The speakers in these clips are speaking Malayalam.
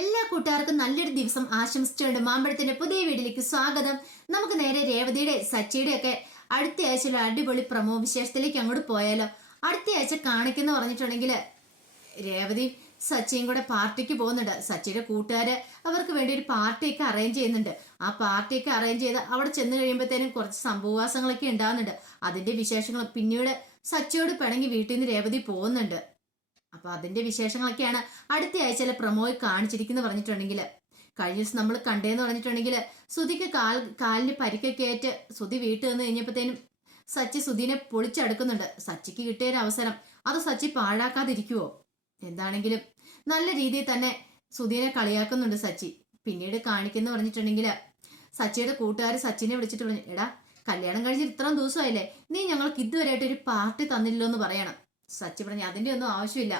എല്ലാ കൂട്ടുകാർക്കും നല്ലൊരു ദിവസം ആശംസിച്ചുകൊണ്ട് മാമ്പഴത്തിന്റെ പുതിയ വീട്ടിലേക്ക് സ്വാഗതം. നമുക്ക് നേരെ രേവതിയുടെ സച്ചിയുടെ ഒക്കെ അടുത്ത ആഴ്ചയിലെ അടിപൊളി പ്രമോ വിശേഷത്തിലേക്ക് അങ്ങോട്ട് പോയാലോ. അടുത്ത ആഴ്ച കാണിക്കുന്ന പറഞ്ഞിട്ടുണ്ടെങ്കിൽ രേവതി സച്ചിയും കൂടെ പാർട്ടിക്ക് പോകുന്നുണ്ട്. സച്ചിയുടെ കൂട്ടുകാര് അവർക്ക് വേണ്ടി ഒരു പാർട്ടിയൊക്കെ അറേഞ്ച് ചെയ്യുന്നുണ്ട്. ആ പാർട്ടിയൊക്കെ അറേഞ്ച് ചെയ്ത് അവിടെ ചെന്ന് കഴിയുമ്പോഴത്തേനും കുറച്ച് സംഭവവാസങ്ങളൊക്കെ ഉണ്ടാകുന്നുണ്ട്. അതിന്റെ വിശേഷങ്ങൾ പിന്നീട് സച്ചിയോട് പിണങ്ങി വീട്ടിൽ നിന്ന് രേവതി പോകുന്നുണ്ട്. അപ്പൊ അതിന്റെ വിശേഷങ്ങളൊക്കെയാണ് അടുത്ത ആഴ്ചയിലെ പ്രമോയിൽ കാണിച്ചിരിക്കുന്നു പറഞ്ഞിട്ടുണ്ടെങ്കിൽ, കഴിഞ്ഞ ദിവസം നമ്മൾ കണ്ടേന്ന് പറഞ്ഞിട്ടുണ്ടെങ്കിൽ സുധിക്ക് കാലിന് പരിക്കൊക്കെ ആയിട്ട് സുധി വീട്ടിൽ വന്ന് കഴിഞ്ഞപ്പോഴത്തേനും സച്ചി സുധീനെ പൊളിച്ചടുക്കുന്നുണ്ട്. സച്ചിക്ക് കിട്ടിയ ഒരു അവസരം അത് സച്ചി പാഴാക്കാതിരിക്കുവോ? എന്താണെങ്കിലും നല്ല രീതിയിൽ തന്നെ സുധീനെ കളിയാക്കുന്നുണ്ട് സച്ചി. പിന്നീട് കാണിക്കുന്ന പറഞ്ഞിട്ടുണ്ടെങ്കിൽ സച്ചിയുടെ കൂട്ടുകാർ സച്ചിനെ വിളിച്ചിട്ട് പറഞ്ഞു, എടാ കല്യാണം കഴിഞ്ഞിട്ട് ഇത്രയും ദിവസമായില്ലേ, നീ ഞങ്ങൾക്ക് ഇതുവരെയായിട്ട് ഒരു പാർട്ടി തന്നില്ലല്ലോ എന്ന് പറയണം. സച്ചി പറഞ്ഞു, അതിന്റെ ഒന്നും ആവശ്യമില്ല,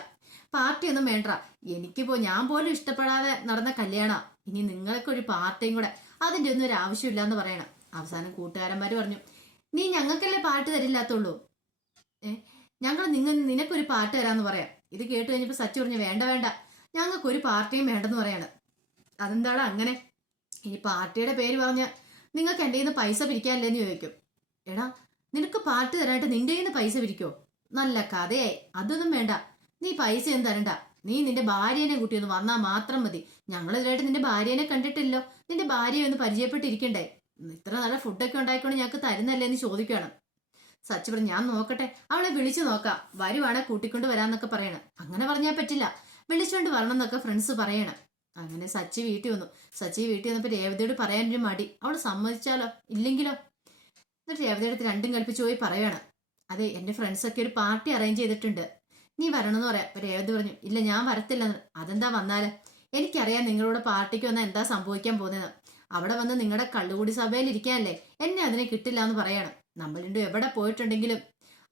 പാർട്ടി ഒന്നും വേണ്ട, എനിക്കിപ്പോ ഞാൻ പോലും ഇഷ്ടപ്പെടാതെ നടന്ന കല്യാണ, ഇനി നിങ്ങൾക്ക് ഒരു പാർട്ടിയും കൂടെ അതിന്റെ ഒന്നും ഒരു ആവശ്യമില്ല എന്ന് പറയണം. അവസാനം കൂട്ടുകാരന്മാര് പറഞ്ഞു, നീ ഞങ്ങൾക്കല്ലേ പാർട്ടി തരില്ലാത്തുള്ളൂ, ഞങ്ങൾ നിനക്കൊരു പാർട്ടി തരാന്ന് പറയാം. ഇത് കേട്ട് കഴിഞ്ഞപ്പോ സച്ചി പറഞ്ഞു, വേണ്ട വേണ്ട, ഞങ്ങൾക്കൊരു പാർട്ടിയും വേണ്ടെന്ന് പറയാണ്. അതെന്താടാ അങ്ങനെ? ഇനി പാർട്ടിയുടെ പേര് പറഞ്ഞ് നിങ്ങൾക്ക് എൻ്റെ കയ്യിൽ നിന്ന് പൈസ പിരിക്കാനില്ലെന്ന് ചോദിക്കും. എടാ നിനക്ക് പാർട്ടി തരാനായിട്ട് നിന്റെ കയ്യിൽ നിന്ന് പൈസ പിരിക്കോ? നല്ല കഥയായി, അതൊന്നും വേണ്ട, നീ പൈസ ഒന്നും തരണ്ട, നീ നിന്റെ ഭാര്യനെ കുട്ടിയൊന്ന് വന്നാൽ മാത്രം മതി. ഞങ്ങൾ ഇതിലായിട്ട് നിന്റെ ഭാര്യനെ കണ്ടിട്ടില്ലോ, നിന്റെ ഭാര്യയെ ഒന്ന് പരിചയപ്പെട്ടിരിക്കണ്ടേ, ഇത്ര നല്ല ഫുഡൊക്കെ ഉണ്ടായിക്കൊണ്ട് ഞങ്ങൾക്ക് തരുന്നല്ലേ എന്ന് ചോദിക്കണം. സച്ചി പറഞ്ഞു, ഞാൻ നോക്കട്ടെ, അവളെ വിളിച്ചു നോക്കാം, വരുവാണെ കൂട്ടിക്കൊണ്ട് വരാന്നൊക്കെ പറയണം. അങ്ങനെ പറഞ്ഞാൽ പറ്റില്ല, വിളിച്ചോണ്ട് വരണം എന്നൊക്കെ ഫ്രണ്ട്സ് പറയണം. അങ്ങനെ സച്ചി വീട്ടിൽ വന്നു. സച്ചി വീട്ടിൽ വന്നപ്പോ രേവതിയോട് പറയാനൊരു മടി, അവൾ സമ്മതിച്ചാലോ ഇല്ലെങ്കിലോ. എന്നിട്ട് രേവതിയുടെ അടുത്ത് രണ്ടും കൽപ്പിച്ചു പോയി പറയണം, അതെ എന്റെ ഫ്രണ്ട്സൊക്കെ ഒരു പാർട്ടി അറേഞ്ച് ചെയ്തിട്ടുണ്ട്, നീ വരണമെന്ന് പറയാം. അപ്പൊ രേവതി പറഞ്ഞു, ഇല്ല ഞാൻ വരത്തില്ല. അതെന്താ വന്നാല്? എനിക്കറിയാം നിങ്ങളോട് പാർട്ടിക്ക് വന്നാൽ എന്താ സംഭവിക്കാൻ പോകുന്നത്. അവിടെ വന്ന് നിങ്ങളുടെ കള്ളുകൂടി സഭയിൽ ഇരിക്കാനല്ലേ, എന്നെ അതിനെ കിട്ടില്ല എന്ന് പറയണം. നമ്മൾ രണ്ടും എവിടെ പോയിട്ടുണ്ടെങ്കിലും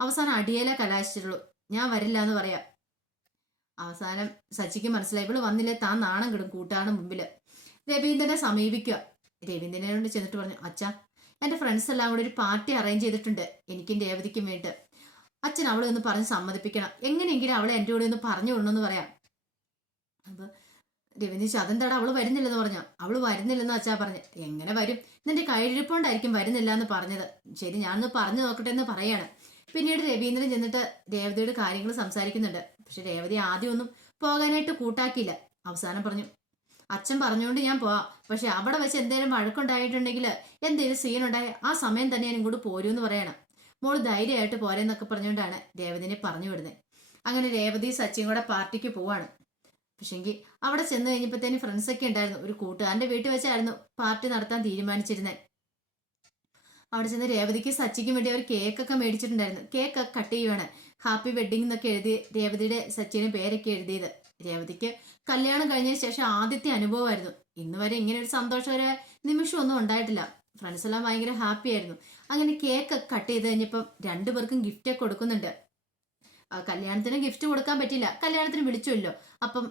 അവസാനം അടിയേല കലാശിച്ചുള്ളൂ, ഞാൻ വരില്ല എന്ന് പറയാം. അവസാനം സച്ചിക്ക് മനസ്സിലായി, ഇവള് വന്നില്ലേ താൻ നാണം കിടും കൂട്ടാണ് മുമ്പില്. രവീന്ദ്രനെ സമീപിക്കുക. രവീന്ദ്രനോട് ചെന്നിട്ട് പറഞ്ഞു, അച്ഛാ എന്റെ ഫ്രണ്ട്സ് എല്ലാം കൂടെ ഒരു പാർട്ടി അറേഞ്ച് ചെയ്തിട്ടുണ്ട് എനിക്കും രേവതിക്കും വേണ്ടി. അച്ഛൻ അവളെ ഒന്ന് പറഞ്ഞ് സമ്മതിപ്പിക്കണം, എങ്ങനെയെങ്കിലും അവളെ എൻ്റെ കൂടെ ഒന്ന് പറഞ്ഞു വിടണമെന്ന് പറയാം. അപ്പൊ രവീന്ദ്ര അതെന്താടാ അവള് വരുന്നില്ലെന്ന് പറഞ്ഞ, അവള് വരുന്നില്ലെന്ന് അച്ഛാ പറഞ്ഞു. എങ്ങനെ വരും, നിന്റെ കയ്യിലിരിപ്പോണ്ടായിരിക്കും വരുന്നില്ല എന്ന് പറഞ്ഞത്. ശരി ഞാനൊന്ന് പറഞ്ഞു നോക്കട്ടെ എന്ന് പറയാണ്. പിന്നീട് രവീന്ദ്രൻ ചെന്നിട്ട് രേവതിയുടെ കാര്യങ്ങൾ സംസാരിക്കുന്നുണ്ട്. പക്ഷെ രേവതി ആദ്യം ഒന്നും പോകാനായിട്ട് കൂട്ടാക്കിയില്ല. അവസാനം പറഞ്ഞു, അച്ഛൻ പറഞ്ഞുകൊണ്ട് ഞാൻ പോവാം, പക്ഷെ അവിടെ വെച്ച് എന്തെങ്കിലും വഴക്കുണ്ടായിട്ടുണ്ടെങ്കിൽ എന്തെങ്കിലും സീൻ ഉണ്ടായ ആ സമയം തന്നെ ഞാൻ ഇങ്ങോട്ട് പോരൂന്ന് പറയണം. മോള് ധൈര്യമായിട്ട് പോരെന്നൊക്കെ പറഞ്ഞുകൊണ്ടാണ് രേവതിനെ പറഞ്ഞു വിടുന്നത്. അങ്ങനെ രേവതി സച്ചിയും കൂടെ പാർട്ടിക്ക് പോവാണ്. പക്ഷെങ്കിൽ അവിടെ ചെന്ന് കഴിഞ്ഞപ്പോഴത്തേനും ഫ്രണ്ട്സൊക്കെ ഉണ്ടായിരുന്നു. ഒരു കൂട്ടുകാരന്റെ വീട്ടിൽ വെച്ചായിരുന്നു പാർട്ടി നടത്താൻ തീരുമാനിച്ചിരുന്നത്. അവിടെ ചെന്ന് രേവതിക്ക് സച്ചിക്കും വേണ്ടി അവർ കേക്കൊക്കെ മേടിച്ചിട്ടുണ്ടായിരുന്നു. കേക്ക് കട്ട് ചെയ്യുവാണ്. ഹാപ്പി വെഡിങ് എന്നൊക്കെ എഴുതി രേവതിയുടെ സച്ചിയുടെ പേരൊക്കെ എഴുതിയത്. രേവതിക്ക് കല്യാണം കഴിഞ്ഞതിന് ശേഷം ആദ്യത്തെ അനുഭവമായിരുന്നു. ഇന്ന് വരെ ഇങ്ങനെ ഒരു സന്തോഷകര നിമിഷമൊന്നും ഉണ്ടായിട്ടില്ല. ഫ്രണ്ട്സ് എല്ലാം ഭയങ്കര ഹാപ്പി ആയിരുന്നു. അങ്ങനെ കേക്ക് കട്ട് ചെയ്ത് കഴിഞ്ഞപ്പം രണ്ടുപേർക്കും ഗിഫ്റ്റ് ഒക്കെ കൊടുക്കുന്നുണ്ട്. കല്യാണത്തിന് ഗിഫ്റ്റ് കൊടുക്കാൻ പറ്റില്ല, കല്യാണത്തിന് വിളിച്ചുവല്ലോ, അപ്പം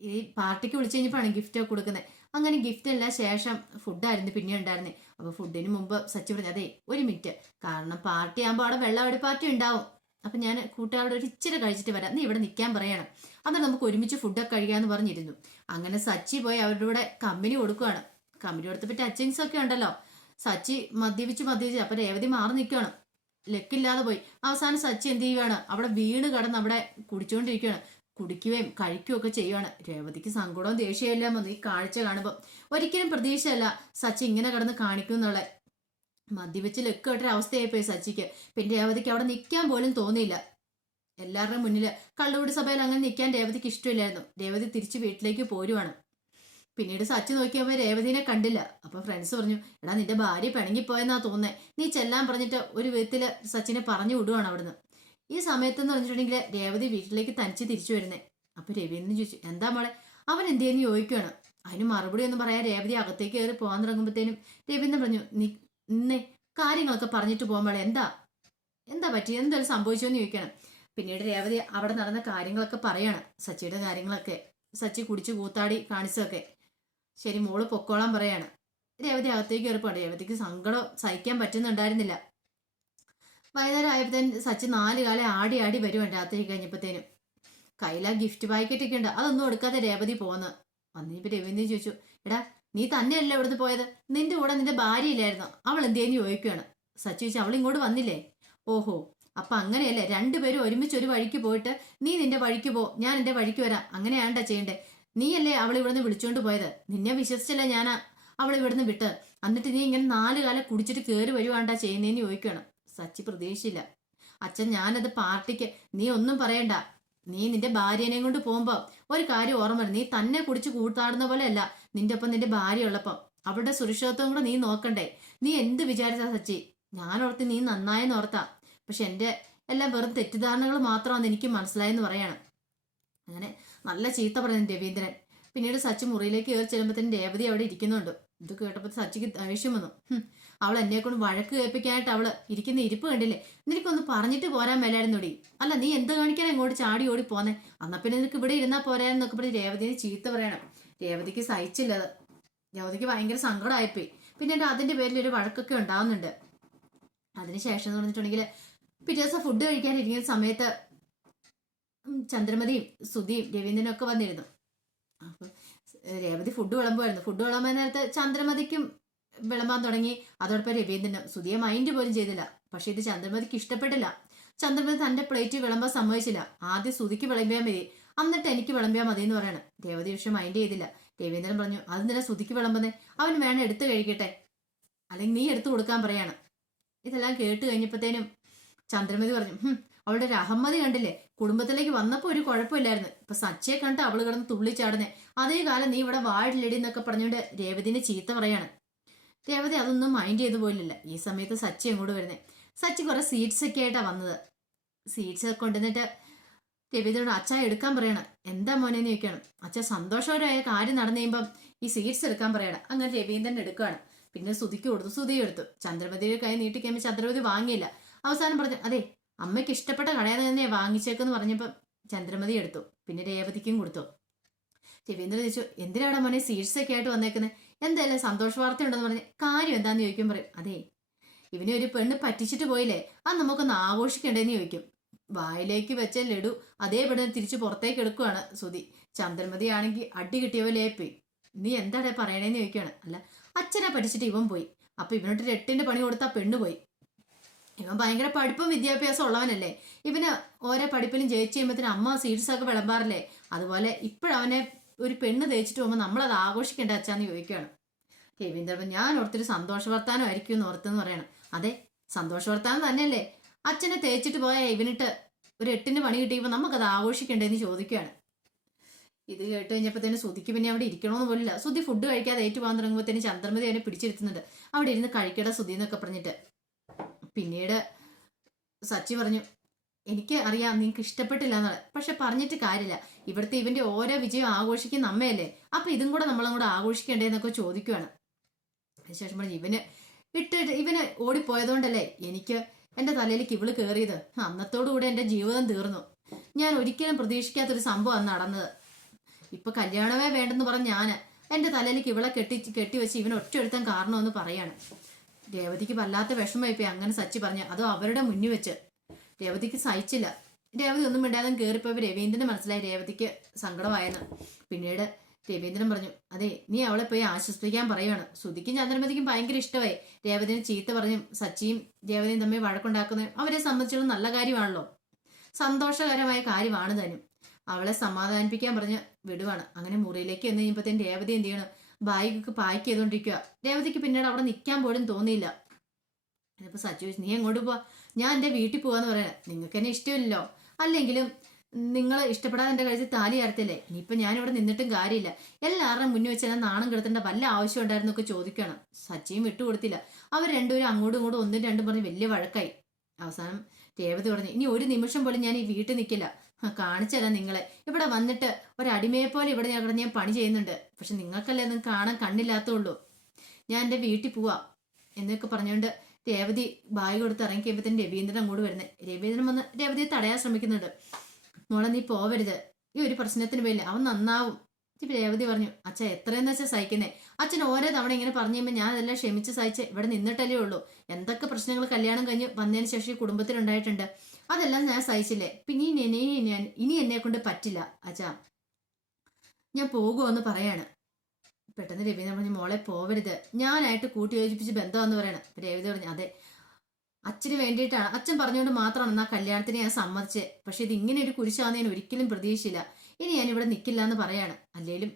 ഈ പാർട്ടിക്ക് വിളിച്ചു കഴിഞ്ഞപ്പോഴാണ് ഗിഫ്റ്റ് ഒക്കെ കൊടുക്കുന്നത്. അങ്ങനെ ഗിഫ്റ്റ് എല്ലാം ശേഷം ഫുഡായിരുന്നു പിന്നെ ഉണ്ടായിരുന്നേ. അപ്പൊ ഫുഡിന് മുമ്പ് സച്ചി പറഞ്ഞു, അതെ ഒരു മിനിറ്റ്, കാരണം പാർട്ടി ആകുമ്പോൾ അവിടെ വെള്ളവടി പാർട്ടി ഉണ്ടാവും, അപ്പൊ ഞാൻ കൂട്ടുകാരോട് ഒരു ഇച്ചിരി കഴിച്ചിട്ട് വരാം, നീ ഇവിടെ നിൽക്കാൻ പറയണം, എന്നിട്ട് നമുക്ക് ഒരുമിച്ച് ഫുഡൊക്കെ കഴിക്കാന്ന് പറഞ്ഞിരുന്നു. അങ്ങനെ സച്ചി പോയി അവരുടെ കൂടെ കമ്പനി കൊടുക്കുകയാണ്. കമ്പനി കൊടുത്തപ്പോ ടച്ചിങ്സ് ഒക്കെ ഉണ്ടല്ലോ. സച്ചി മദ്യപിച്ച് അപ്പൊ രേവതി മാറി നിൽക്കുകയാണ്, ലെക്കില്ലാതെ പോയി. അവസാനം സച്ചി എന്ത് ചെയ്യുകയാണ്, അവിടെ വീണ് കടന്ന് അവിടെ കുടിച്ചുകൊണ്ടിരിക്കുകയാണ്. കുടിക്കുകയും കഴിക്കുകയും ഒക്കെ ചെയ്യുവാണ്. രേവതിക്ക് സങ്കടവും ദേഷ്യമെല്ലാം വന്നു ഈ കാഴ്ച കാണുമ്പോൾ. ഒരിക്കലും പ്രതീക്ഷയല്ല സച്ചി ഇങ്ങനെ കിടന്ന് കാണിക്കുന്നുള്ള. മദ്യപിച്ച് ലെക്കേട്ടൊരു അവസ്ഥയായിപ്പോയി സച്ചിക്ക്. പിന്നെ രേവതിക്ക് അവിടെ നിൽക്കാൻ പോലും തോന്നിയില്ല. എല്ലാവരുടെയും മുന്നിൽ കള്ളുകൂടി സഭയിൽ അങ്ങനെ നിൽക്കാൻ രേവതിക്ക് ഇഷ്ടമില്ലായിരുന്നു. രേവതി തിരിച്ച് വീട്ടിലേക്ക് പോരുവാണ്. പിന്നീട് സച്ചി നോക്കിയപ്പോൾ രേവതിനെ കണ്ടില്ല. അപ്പൊ ഫ്രണ്ട്സ് പറഞ്ഞു, എടാ നിന്റെ ഭാര്യ പിണങ്ങിപ്പോയെന്നാ തോന്നേ, നീ ചെല്ലാൻ പറഞ്ഞിട്ട് ഒരു വിധത്തില് സച്ചിനെ പറഞ്ഞു വിടുവാണ് അവിടുന്ന്. ഈ സമയത്തെന്ന് പറഞ്ഞിട്ടുണ്ടെങ്കിൽ രേവതി വീട്ടിലേക്ക് തനിച്ച് തിരിച്ചു വരുന്നേ. അപ്പൊ രവീന്ദ്രൻ ചോദിച്ചു, എന്താ മോളെ, അവൻ എന്തേന്ന് ചോദിക്കുകയാണ്. അതിന് മറുപടി ഒന്നും പറയാൻ രേവതി അകത്തേക്ക് കയറി പോകാൻ തുടങ്ങുമ്പോഴത്തേനും രവീന്ദ്രൻ പറഞ്ഞു, നിന്നെ കാര്യങ്ങളൊക്കെ പറഞ്ഞിട്ട് പോകുമ്പോളെ എന്താ പറ്റി, എന്തായാലും സംഭവിച്ചോന്ന് ചോദിക്കണം. പിന്നീട് രേവതി അവിടെ നടന്ന കാര്യങ്ങളൊക്കെ പറയാണ്, സച്ചിയുടെ കാര്യങ്ങളൊക്കെ, സച്ചി കുടിച്ചു കൂത്താടി കാണിച്ചതൊക്കെ. ശരി മോള് പൊക്കോളാൻ പറയാണ്. രേവതി അകത്തേക്ക് കയറിപ്പോണ്ട്. രേവതിക്ക് സങ്കടം സഹിക്കാൻ പറ്റുന്നുണ്ടായിരുന്നില്ല. വൈകുന്നേരം ആയപ്പോഴത്തേനും സച്ചി 4 കാലം ആടി ആടി വരുവാണ്. രാത്രി കഴിഞ്ഞപ്പോഴത്തേനും കയ്യിലാ ഗിഫ്റ്റ് പാക്കറ്റ് ഒക്കെ ഉണ്ട്, അതൊന്നും എടുക്കാതെ രേവതി പോന്ന്. വന്നിപ്പോ രവീന്ദ്രൻ ചോദിച്ചു, എടാ നീ തന്നെയല്ലേ ഇവിടുന്ന് പോയത്, നിന്റെ കൂടെ നിന്റെ ഭാര്യ ഇല്ലായിരുന്നോ, അവൾ എന്തേന്ന് ചോദിക്കുകയാണ്. സച്ചി ചോദിച്ചു, അവൾ ഇങ്ങോട്ട് വന്നില്ലേ? ഓഹോ, അപ്പൊ അങ്ങനെയല്ലേ, രണ്ടുപേരും ഒരുമിച്ച് ഒരു വഴിക്ക് പോയിട്ട് നീ നിന്റെ വഴിക്ക് പോ, ഞാൻ എന്റെ വഴിക്ക് വരാം, അങ്ങനെയാണ്ടാ ചെയ്യണ്ടേ? നീയല്ലേ അവൾ ഇവിടുന്ന് വിളിച്ചോണ്ട് പോയത്, നിന്നെ വിശ്വസിച്ചല്ല ഞാൻ അവൾ ഇവിടുന്ന് വിട്ട്, എന്നിട്ട് നീ ഇങ്ങനെ 4 കാലം കുടിച്ചിട്ട് കയറി വരുവാണ്ടാ ചെയ്യുന്നതെന്ന് ചോദിക്കുകയാണ്. സച്ചി പ്രതീക്ഷിച്ചില്ല. അച്ഛൻ ഞാനത് പാർട്ടിക്ക്, നീ ഒന്നും പറയണ്ട, നീ നിന്റെ ഭാര്യനെയും കൊണ്ട് പോകുമ്പോ ഒരു കാര്യം ഓർമ്മ വരും, നീ തന്നെ കുടിച്ച് കൂട്ടാടുന്ന പോലെ അല്ല നിന്റെ ഒപ്പം നിന്റെ ഭാര്യ ഉള്ളപ്പം, അവളുടെ സുരക്ഷിതത്വം കൂടെ നീ നോക്കണ്ടേ? നീ എന്ത് വിചാരിച്ചാ സച്ചി? ഞാൻ ഓർത്ത് നീ നന്നായെന്ന് ഓർത്താ, പക്ഷെ എന്റെ എല്ലാം വെറും തെറ്റിദ്ധാരണകൾ മാത്രമാണെന്ന് എനിക്ക് മനസ്സിലായെന്ന് പറയാണ്. അങ്ങനെ നല്ല ചീത്ത പറയുന്നു രവീന്ദ്രൻ. പിന്നീട് സച്ചി മുറിയിലേക്ക് കയറി ചെല്ലുമ്പോഴത്തേനും രേവതി അവിടെ ഇരിക്കുന്നുണ്ട്. ഇത് കേട്ടപ്പോൾ സച്ചിക്ക് ദേഷ്യം വന്നു. അവൾ എന്നെ കൊണ്ട് വഴക്ക് കേൾപ്പിക്കാനായിട്ട് അവള് ഇരിക്കുന്ന ഇരിപ്പ് കണ്ടില്ലേ, നിനക്കൊന്ന് പറഞ്ഞിട്ട് പോരാൻ മേലായിരുന്നോടി, അല്ല നീ എന്ത് കാണിക്കാനാ ഇങ്ങോട്ട് ചാടി ഓടി പോന്നെ, എന്നാ പിന്നെ നിനക്ക് ഇവിടെ ഇരുന്നാ പോരാന്നൊക്കെ പറഞ്ഞ് രേവതിനെ ചീത്ത പറയണം. രേവതിക്ക് സഹിച്ചില്ലത്. രേവതിക്ക് ഭയങ്കര സങ്കടമായിപ്പോയി. പിന്നീട് അതിന്റെ പേരിൽ ഒരു വഴക്കൊക്കെ ഉണ്ടാവുന്നുണ്ട്. അതിനുശേഷം എന്ന് പറഞ്ഞിട്ടുണ്ടെങ്കിൽ പിറ്റേ ദിവസം ഫുഡ് കഴിക്കാനിരിക്കുന്ന സമയത്ത് ചന്ദ്രമതിയും സുധിയും രവീന്ദ്രനും ഒക്കെ വന്നിരുന്നു. അപ്പൊ രേവതി ഫുഡ് വിളമ്പുമായിരുന്നു. ഫുഡ് വിളമ്പാൻ നേരത്ത് ചന്ദ്രമതിക്കും വിളമ്പാൻ തുടങ്ങി. അതോടൊപ്പം രവീന്ദ്രനും സുധിയെ മൈൻഡ് പോലും ചെയ്തില്ല. പക്ഷെ ഇത് ചന്ദ്രമതിക്ക് ഇഷ്ടപ്പെട്ടില്ല. ചന്ദ്രമതി തന്റെ പ്ലേറ്റ് വിളമ്പാൻ സമ്മതിച്ചില്ല. ആദ്യം സുധിക്ക് വിളമ്പിയാൽ മതി, എന്നിട്ട് എനിക്ക് വിളമ്പിയാൽ മതി എന്ന് പറയണം. രേവതി പക്ഷെ മൈൻഡ് ചെയ്തില്ല. രവീന്ദ്രൻ പറഞ്ഞു, അതെന്തിനാ സുധിക്ക് വിളമ്പുന്നേ, അവൻ വേണം എടുത്തു കഴിക്കട്ടെ, അല്ലെങ്കിൽ നീ എടുത്തു കൊടുക്കാൻ പറയാണ്. ഇതെല്ലാം കേട്ട് കഴിഞ്ഞപ്പോഴത്തേനും ചന്ദ്രമതി പറഞ്ഞു, അവളുടെ ഒരു അഹമ്മതി കണ്ടില്ലേ, കുടുംബത്തിലേക്ക് വന്നപ്പോ ഒരു കുഴപ്പമില്ലായിരുന്നു, ഇപ്പൊ സച്ചയെ കണ്ട് അവള് കിടന്ന് തുള്ളിച്ചാടുന്നേ, അതേ കാലം നീ ഇവിടെ വാഴിലെടി എന്നൊക്കെ പറഞ്ഞുകൊണ്ട് രേവതിനെ ചീത്ത പറയാണ്. രേവതി അതൊന്നും മൈൻഡ് ചെയ്തു പോലില്ല. ഈ സമയത്ത് സച്ചി അങ്ങോട്ട് വരുന്നേ. സച്ചി കുറെ സീഡ്സ് ഒക്കെ ആയിട്ടാ വന്നത്. സീഡ്സ് കൊണ്ടുവന്നിട്ട് രവീന്ദ്രനോട് അച്ഛ എടുക്കാൻ പറയണം. എന്താ മോനെന്ന് ചോദിക്കണം. അച്ഛൻ സന്തോഷകരമായ കാര്യം നടന്നു കഴിയുമ്പം ഈ സീഡ്സ് എടുക്കാൻ പറയണം. അങ്ങനെ രവീന്ദ്രൻ എടുക്കുകയാണ്. പിന്നെ സുധിക്ക് കൊടുത്തു, സുധിയും എടുത്തു. ചന്ദ്രമതിയുടെ കൈ നീട്ടി കഴിയുമ്പോൾ ചന്ദ്രമതി വാങ്ങിയില്ല. അവസാനം പറഞ്ഞു, അതെ അമ്മയ്ക്ക് ഇഷ്ടപ്പെട്ട കടയിൽ തന്നെ വാങ്ങിച്ചേക്കെന്ന് പറഞ്ഞപ്പോൾ ചന്ദ്രമതി എടുത്തു. പിന്നെ രേവതിക്കും കൊടുത്തു. രവീന്ദ്രൻ ചോദിച്ചു, എന്തിനാണ് മോനെ സീഡ്സ് ഒക്കെ ആയിട്ട് വന്നേക്കുന്നത്, എന്തായാലും സന്തോഷ വാർത്ത ഉണ്ടെന്ന് പറഞ്ഞ് കാര്യം എന്താന്ന് ചോദിക്കും. പറയും, അതെ ഇവനെ ഒരു പെണ്ണ് പറ്റിച്ചിട്ട് പോയില്ലേ, അത് നമുക്കൊന്ന് ആഘോഷിക്കണ്ടേന്ന് ചോദിക്കും. വായിലേക്ക് വെച്ച ലഡു അതേപടി തിരിച്ചു പുറത്തേക്ക് എടുക്കുവാണ് സുധി. ചന്ദ്രമതി ആണെങ്കിൽ അടി കിട്ടിയ പോലെ പോയി. നീ എന്താടെ പറയണേന്ന് ചോദിക്കുകയാണ്. അല്ല അച്ഛനെ പഠിച്ചിട്ട് ഇവൻ പോയി, അപ്പൊ ഇവനോട്ട് 8ന്റെ പണി കൊടുത്താ പെണ്ണ് പോയി. ഇവൻ ഭയങ്കര പഠിപ്പും വിദ്യാഭ്യാസം ഉള്ളവനല്ലേ, ഇവന് ഓരോ പഠിപ്പിലും ജയിച്ചു കഴിയുമ്പോഴത്തേനും അമ്മ സീഡ്സ് ഒക്കെ വിളമ്പാറില്ലേ, അതുപോലെ ഇപ്പോഴവനെ ഒരു പെണ്ണ് തേച്ചിട്ട് പോകുമ്പോൾ നമ്മളത് ആഘോഷിക്കേണ്ട അച്ഛാന്ന് ചോദിക്കുകയാണ്. രവീന്ദ്രൻ ഞാൻ ഓർത്തൊരു സന്തോഷ വർത്താനം ആയിരിക്കും എന്ന് ഓർത്തെന്ന് പറയണം. അതെ സന്തോഷ വർത്താനം തന്നെയല്ലേ, അച്ഛനെ തേച്ചിട്ട് പോയ ഇവനിട്ട് ഒരു 8ന്റെ പണി കിട്ടിയപ്പോൾ നമുക്കത് ആഘോഷിക്കണ്ടേന്ന് ചോദിക്കുകയാണ്. ഇത് കേട്ട് കഴിഞ്ഞപ്പോഴത്തേനും സുധിക്ക് പിന്നെ അവിടെ ഇരിക്കണമെന്ന് പോലില്ല. സുധി ഫുഡ് കഴിക്കാതെ ഏറ്റുപോകാൻ തുടങ്ങുമ്പോഴത്തേനും ചന്ദ്രമതി അവനെ പിടിച്ചിരുത്തുന്നുണ്ട്. അവിടെ ഇരുന്ന് കഴിക്കട സുധി എന്നൊക്കെ പറഞ്ഞിട്ട്. പിന്നീട് സച്ചി പറഞ്ഞു, എനിക്ക് അറിയാം നിങ്ങൾക്ക് ഇഷ്ടപ്പെട്ടില്ല എന്നുള്ളത്, പക്ഷെ പറഞ്ഞിട്ട് കാര്യമില്ല, ഇവിടുത്തെ ഇവന്റെ ഓരോ വിജയം ആഘോഷിക്കുന്ന അമ്മയല്ലേ, അപ്പൊ ഇതും കൂടെ നമ്മളും കൂടെ ആഘോഷിക്കേണ്ടതെന്നൊക്കെ ചോദിക്കുകയാണ്. അതിനുശേഷം പറഞ്ഞു, ഇവന് ഓടിപ്പോയതുകൊണ്ടല്ലേ എനിക്ക് എന്റെ തലയിലേക്ക് ഇവള് കയറിയത്, അന്നത്തോടുകൂടെ എന്റെ ജീവിതം തീർന്നു. ഞാൻ ഒരിക്കലും പ്രതീക്ഷിക്കാത്തൊരു സംഭവം നടന്നത്. ഇപ്പൊ കല്യാണമേ വേണ്ടെന്ന് പറഞ്ഞ ഞാന് എന്റെ തലയിലേക്ക് ഇവളെ കെട്ടിവെച്ച് ഇവൻ ഒറ്റയെടുത്താൻ കാരണമെന്ന് പറയാണ്. രേവതിക്ക് വല്ലാത്ത വിഷമമായിപ്പോയി അങ്ങനെ സച്ചി പറഞ്ഞു. അതോ അവരുടെ മുന്നിൽ വെച്ച് രേവതിക്ക് സഹിച്ചില്ല. രേവതി ഒന്നും മിണ്ടാതെ കയറിപ്പോയപ്പോൾ രവീന്ദ്രന് മനസ്സിലായി രേവതിക്ക് സങ്കടമായെന്ന്. പിന്നീട് രവീന്ദ്രൻ പറഞ്ഞു, അതെ നീ അവളെ പോയി ആശ്വസിപ്പിക്കാൻ പറയുകയാണ്. ശ്രുതിക്കും ചന്ദ്രമതിക്കും ഭയങ്കര ഇഷ്ടമായി രേവതിനെ ചീത്ത പറഞ്ഞും സച്ചിയും രേവതിയും തമ്മിൽ വഴക്കുണ്ടാക്കുന്നതും അവരെ സംബന്ധിച്ചുള്ള നല്ല കാര്യമാണല്ലോ, സന്തോഷകരമായ കാര്യമാണ് താനും. അവളെ സമാധാനിപ്പിക്കാൻ പറഞ്ഞ് വിടുവാണ്. അങ്ങനെ മുറിയിലേക്ക് എന്ന് കഴിയുമ്പോഴത്തേന് രേവതി എന്ത് ചെയ്യണം, ബാഗൊക്കെ പാക്ക് ചെയ്തോണ്ടിരിക്കുക. രേവതിക്ക് പിന്നീട് അവിടെ നിൽക്കാൻ പോലും തോന്നിയില്ല. അതിപ്പോ സച്ചു ചോദിച്ചു, നീ എങ്ങോട്ട് പോവാ? ഞാൻ എന്റെ വീട്ടിൽ പോവാന്ന് പറയാൻ. നിങ്ങൾക്ക് എന്നെ ഇഷ്ടമില്ലല്ലോ, അല്ലെങ്കിലും നിങ്ങൾ ഇഷ്ടപ്പെടാതെ എന്റെ കഴുത്തിൽ താലി അരത്തില്ലേ, ഇനിയിപ്പൊ ഞാനിവിടെ നിന്നിട്ടും കാര്യമില്ല, എല്ലാവരുടെയും മുന്നിൽ വെച്ച് എന്നെ നാണം കെടുത്തേണ്ട വല്ല ആവശ്യം ഉണ്ടായിരുന്നൊക്കെ ചോദിക്കണം. സച്ചിയും വിട്ടുകൊടുത്തില്ല. അവർ രണ്ടുപേരും അങ്ങോട്ടും ഇങ്ങോട്ടും ഒന്നും രണ്ടും പറഞ്ഞ് വലിയ വഴക്കായി. അവസാനം രേവതി പറഞ്ഞു, ഇനി ഒരു നിമിഷം പോലും ഞാൻ ഈ വീട്ടിൽ നിൽക്കില്ല, കാണിച്ചല്ല നിങ്ങളെ, ഇവിടെ വന്നിട്ട് ഒരടിമയെ പോലെ ഇവിടെ ഞാൻ പണി ചെയ്യുന്നുണ്ട്, പക്ഷെ നിങ്ങൾക്കല്ലേ ഒന്നും കാണാൻ കണ്ണില്ലാത്തുള്ളൂ, ഞാൻ എൻ്റെ വീട്ടിൽ പോവാം എന്നൊക്കെ പറഞ്ഞുകൊണ്ട് രേവതി ബാഗ് കൊടുത്ത് ഇറങ്ങി കഴിയുമ്പോഴത്തേന് രവീന്ദ്രൻ അങ്ങോട്ട് വരുന്നത്. രവീന്ദ്രൻ വന്ന് രേവതിയെ തടയാൻ ശ്രമിക്കുന്നുണ്ട്. മോളെ നീ പോവരുത്, ഈ ഒരു പ്രശ്നത്തിന് പേരില്ല, അവൻ നന്നാവും. രേവതി പറഞ്ഞു, അച്ഛ എത്രയെന്ന് വെച്ചാൽ സഹിക്കുന്നേ, അച്ഛൻ ഓരോ തവണ ഇങ്ങനെ പറഞ്ഞു കഴിയുമ്പോൾ ഞാൻ അതെല്ലാം ക്ഷമിച്ച് സഹിച്ച് ഇവിടെ നിന്നിട്ടല്ലേ ഉള്ളൂ, എന്തൊക്കെ പ്രശ്നങ്ങൾ കല്യാണം കഴിഞ്ഞ് വന്നതിന് ശേഷം ഈ കുടുംബത്തിലുണ്ടായിട്ടുണ്ട്, അതെല്ലാം ഞാൻ സഹിച്ചില്ലേ, പിന്നെ ഇനി എന്നെ കൊണ്ട് പറ്റില്ല അച്ഛാ, ഞാൻ പോകുമെന്ന് പറയാണ്. പെട്ടെന്ന് രവീന്ദ്രൻ പറഞ്ഞു, മോളെ പോവരുത്, ഞാനായിട്ട് കൂട്ടിയോജിപ്പിച്ച് ബന്ധമാന്ന് പറയണം. രേവതി പറഞ്ഞു, അതെ, അച്ഛന് വേണ്ടിയിട്ടാണ്, അച്ഛൻ പറഞ്ഞുകൊണ്ട് മാത്രമാണ് ആ കല്യാണത്തിന് ഞാൻ സമ്മതിച്ചത്. പക്ഷെ ഇത് ഇങ്ങനെ ഒരു കുരിശാന്ന് ഞാൻ ഒരിക്കലും പ്രതീക്ഷിച്ചില്ല. ഇനി ഞാൻ ഇവിടെ നിൽക്കില്ല എന്ന് പറയാണ്. അല്ലേലും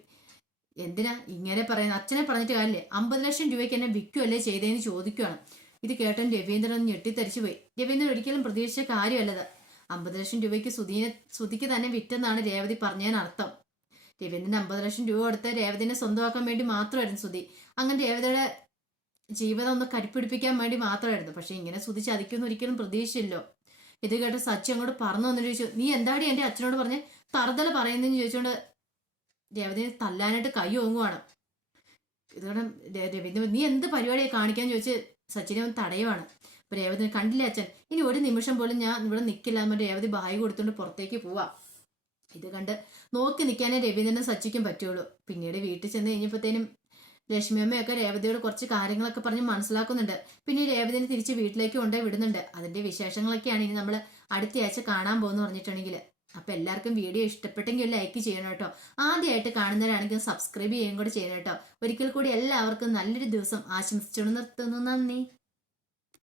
എന്തിനാ ഇങ്ങനെ പറയുന്നത്, അച്ഛനെ പറഞ്ഞിട്ട് കാര്യമില്ലേ, 50 ലക്ഷം രൂപയ്ക്ക് എന്നെ വിൽക്കുമല്ലേ ചെയ്തതെന്ന് ചോദിക്കുകയാണ്. ഇത് കേട്ടൻ രവീന്ദ്രൻ ഞെട്ടിത്തരിച്ചു പോയി. രവീന്ദ്രൻ ഒരിക്കലും പ്രതീക്ഷിച്ച കാര്യമല്ലത്. 50 ലക്ഷം രൂപയ്ക്ക് ശ്രുതിക്ക് തന്നെ വിറ്റെന്നാണ് രേവതി പറഞ്ഞതിനർത്ഥം. രവീന്ദ്രന് 50 ലക്ഷം രൂപ കൊടുത്ത് രേവതിനെ സ്വന്തമാക്കാൻ വേണ്ടി മാത്രമായിരുന്നു ശ്രുതി. അങ്ങനെ രേവതിയുടെ ജീവിതം ഒന്ന് കരിപ്പിടിപ്പിക്കാൻ വേണ്ടി മാത്രമായിരുന്നു. പക്ഷെ ഇങ്ങനെ ശ്രുതി ചതിക്കുമെന്ന് ഒരിക്കലും പ്രതീക്ഷിച്ചില്ലോ. ഇത് കേട്ട് സച്ചി അങ്ങോട്ട് പറഞ്ഞു വന്നിട്ട് ചോദിച്ചു, നീ എന്താടി എന്റെ അച്ഛനോട് പറഞ്ഞ് തറുതല പറയുന്നതെന്ന് ചോദിച്ചുകൊണ്ട് രേവതിനെ തല്ലാനായിട്ട് കൈ ഓങ്ങുവാണ്. ഇതോടെ രവീന്ദ്രൻ, നീ എന്ത് പരിപാടിയാണ് കാണിക്കാന്ന് ചോദിച്ച് സച്ചിനെ തടയുവാണ്. അപ്പൊ രേവതി, കണ്ടില്ല അച്ഛൻ, ഇനി ഒരു നിമിഷം പോലും ഞാൻ ഇവിടെ നിൽക്കില്ല എന്ന് രേവതി ബാഗ് കൊടുത്തോണ്ട് പുറത്തേക്ക് പോവാ. ഇത് കണ്ട് നോക്കി നിൽക്കാനേ രവീന്ദ്രനും സച്ചിക്കും പറ്റുള്ളൂ. പിന്നീട് വീട്ടിൽ ചെന്ന് കഴിഞ്ഞപ്പോഴത്തേനും ലക്ഷ്മിയമ്മയൊക്കെ രേവതിയോട് കുറച്ച് കാര്യങ്ങളൊക്കെ പറഞ്ഞ് മനസ്സിലാക്കുന്നുണ്ട്. പിന്നെ രേവതിനെ തിരിച്ച് വീട്ടിലേക്ക് കൊണ്ടുപോയി വിടുന്നുണ്ട്. അതിന്റെ വിശേഷങ്ങളൊക്കെയാണ് ഇനി നമ്മൾ അടുത്ത ആഴ്ച കാണാൻ പോകുന്നു പറഞ്ഞിട്ടുണ്ടെങ്കിൽ. അപ്പൊ എല്ലാവർക്കും വീഡിയോ ഇഷ്ടപ്പെട്ടെങ്കിൽ ലൈക്ക് ചെയ്യണം കേട്ടോ. ആദ്യമായിട്ട് കാണുന്നവരാണെങ്കിൽ സബ്സ്ക്രൈബ് ചെയ്യുകയും കൂടെ ചെയ്യണം കേട്ടോ. ഒരിക്കൽ കൂടി എല്ലാവർക്കും നല്ലൊരു ദിവസം ആശംസിച്ചുകൊണ്ട് നിർത്തുന്നു. നന്ദി.